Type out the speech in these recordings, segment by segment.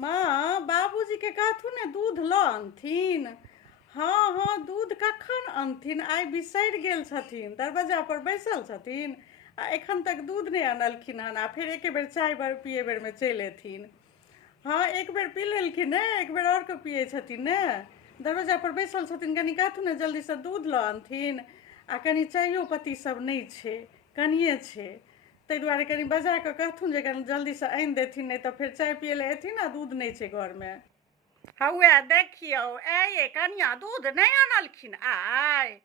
माँ बाबूजी के कहथुन ने दूध ल अनथिन। हाँ हाँ, दूध कखन अनथिन, आइ बिसरि गेल छथिन, दरवाजा पर बैसल छथिन आ एखन तक दूध नहीं अनलखिन हन, आ फिर एक बेर चाय पिए बेर में चलि एथिन। हाँ, एक बेर पी लेलखिन ने, एक बेर और के पिए छथिन ने, दरवाजा पर बैसल छथिन, कनि कहथुन ने जल्दी से दूध ल अनथिन, आ कनि चायो पत्ती सब नहीं छै, कनिए छै, ताहि दुआरे कनि बजा कऽ कहथुन जे कनि जल्दी से आनि देथिन, नहीं तो फिर चाय पिए ले एथिन आ दूध नहीं छै घर में। हौए देखियौ, ये कनिया दूध नहीं आनलखिन आइ।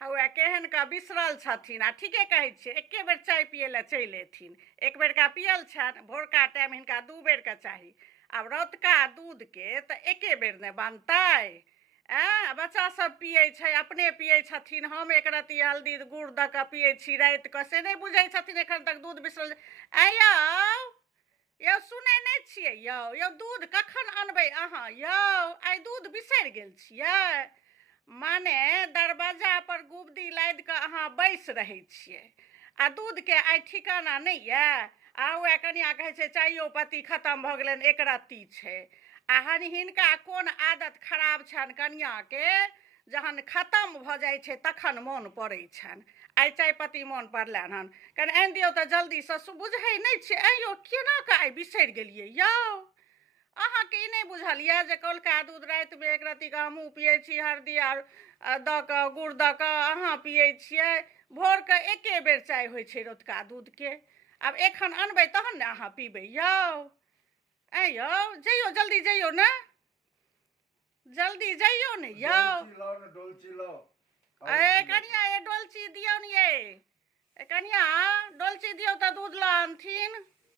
हौए केहन का बिसरल छथिन, आ ठीके कहै छियै, एके बेर चाय पिए ले चलि एथिन। एक बेर का पियल छनि, भोरका टाइम हिनका 2 बेर के चाही, आब रौतका दूध के तऽ एके बेर ने बनतै। बच्चा सब पिए छै, अपने पिए छथिन, हम एक रत्ती हल्दी गुड़ दऽ कऽ पिए छी राति कऽ, से नहीं बुझै छथिन एखन तक दूध बिसरल। यौ सुनै नहीं छियै यौ दूध कखन अनबै अहाँ यौ, आइ दूध बिसरि गेल छियै। माने दरवाजा पर गुबदी लादि कऽ अहाँ बैस रहै छियै आ दूध के आइ ठिकाना नहीं यऽ। आ वएह कनिया कहै छै चायो पत्ती खत्म भऽ गेलनि, एक रत्ती छै। आ हिनका कोन आदत खराब छनि कनिया के, जहन खत्म भऽ जाइ छै तखन मोन पड़ै छनि। आइ चाय पत्ती मोन पड़लनि हन, कनि आनि दियौ तऽ जल्दी से, बुझै नहीं छियै यौ केना कऽ आइ बिसरि गेलियै यौ। अहाँके ई नहीं बुझल यऽ जे कौलका दूध राति में एक रत्ती के हमहूँ पियै छी, हरदी आर दऽ कऽ गुड़ दऽ कऽ अहाँ पियै छियै, भोर के एके बेर चाय होइ छै रौतका दूध के। आब एखन अनबै तहन ने अहाँ पीबै यौ। यौ जइयौ, जल्दी जइयौ ने, जल्दी जइयौ ने यौ। कनिया ये डोलची दियौ ने ये, कनिया डोलची दियौ तऽ दूध ल अनथिन।